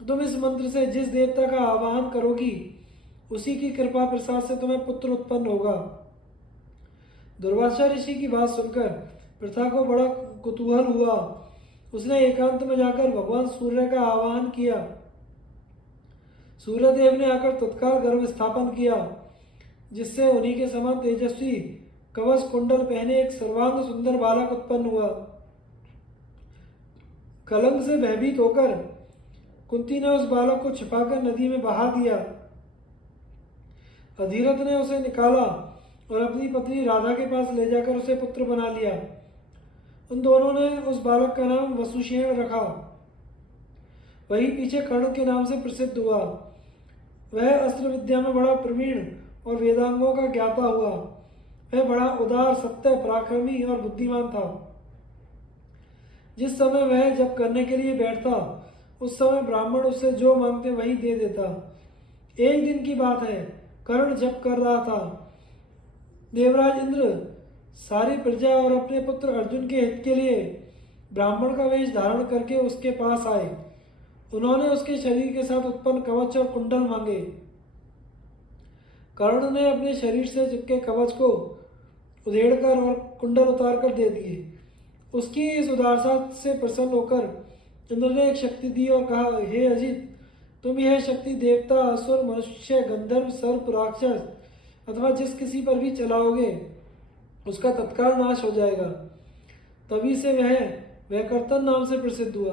तुम इस मंत्र से जिस देवता का आवाहन करोगी उसी की कृपा प्रसाद से तुम्हें पुत्र उत्पन्न होगा। दुर्वासा ऋषि की बात सुनकर प्रथा को बड़ा कुतूहल हुआ। उसने एकांत में जाकर भगवान सूर्य का आवाहन किया। सूर्यदेव ने आकर तत्काल गर्भ स्थापन किया, जिससे उन्हीं के समान तेजस्वी कवच कुंडल पहने एक सर्वांग सुंदर बालक उत्पन्न हुआ। कलंक से भयभीत होकर कुंती ने उस बालक को छिपाकर नदी में बहा दिया। अधीरथ ने उसे निकाला और अपनी पत्नी राधा के पास ले जाकर उसे पुत्र बना लिया। उन दोनों ने उस बालक का नाम वसुषेण रखा। वही पीछे कर्ण के नाम से प्रसिद्ध हुआ। वह अस्त्र विद्या में बड़ा प्रवीण और वेदांगों का ज्ञाता हुआ। वह बड़ा उदार, सत्य, पराक्रमी और बुद्धिमान था। जिस समय वह जप करने के लिए बैठता उस समय ब्राह्मण उससे जो मांगते वही दे देता। एक दिन की बात है, कर्ण जप कर रहा था। देवराज इंद्र सारी प्रजा और अपने पुत्र अर्जुन के हित के लिए ब्राह्मण का वेश धारण करके उसके पास आए। उन्होंने उसके शरीर के साथ उत्पन्न कवच और कुंडल मांगे। कर्ण ने अपने शरीर से चिपके कवच को उधेड़कर और कुंडल उतारकर दे दिए। उसकी इस उदारता से प्रसन्न होकर इंद्र ने एक शक्ति दी और कहा, हे अजित, तुम यह शक्ति देवता, असुर, मनुष्य, गंधर्व, सर्प, राक्षस अथवा जिस किसी पर भी चलाओगे उसका तत्काल नाश हो जाएगा। तभी से वह कर्तन नाम से प्रसिद्ध हुआ।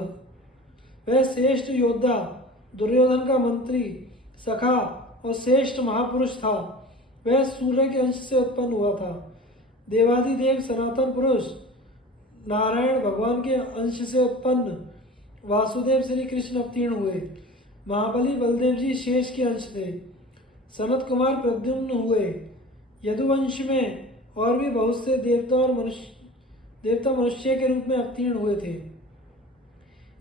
वह श्रेष्ठ योद्धा, दुर्योधन का मंत्री, सखा और श्रेष्ठ महापुरुष था। वह सूर्य के अंश से उत्पन्न हुआ था। देवादिदेव सनातन पुरुष नारायण भगवान के अंश से उत्पन्न वासुदेव श्री कृष्ण अवतीर्ण हुए। महाबली बलदेव जी शेष के अंश थे। सनत कुमार प्रद्युम्न हुए। यदुवंश में और भी बहुत से देवता मनुष्य के रूप में अवतीर्ण हुए थे।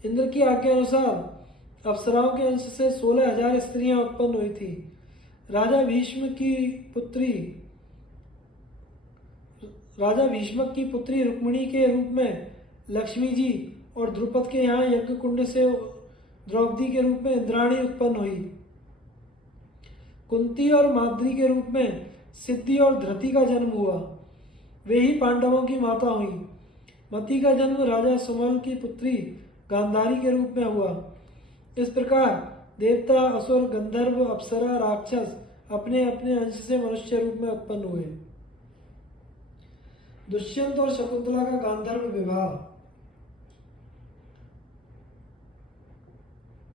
इंद्र की आज्ञा अनुसार अप्सराओं के अंश से 16,000 स्त्रियां उत्पन्न हुई थी। राजा भीष्मक की पुत्री रुक्मिणी के रूप में लक्ष्मी जी और द्रुपद के यहाँ यज्ञ कुंड से द्रौपदी के रूप में इंद्राणी उत्पन्न हुई। कुंती और माद्री के रूप में सिद्धि और धृति का जन्म हुआ। वे ही पांडवों की माता हुई। मति का जन्म राजा सुमल की पुत्री गांधारी के रूप में हुआ। इस प्रकार देवता, असुर, गंधर्व, अप्सरा, राक्षस अपने अपने अंश से मनुष्य रूप में उत्पन्न हुए। दुष्यंत और शकुंतला का गांधर्व विवाह।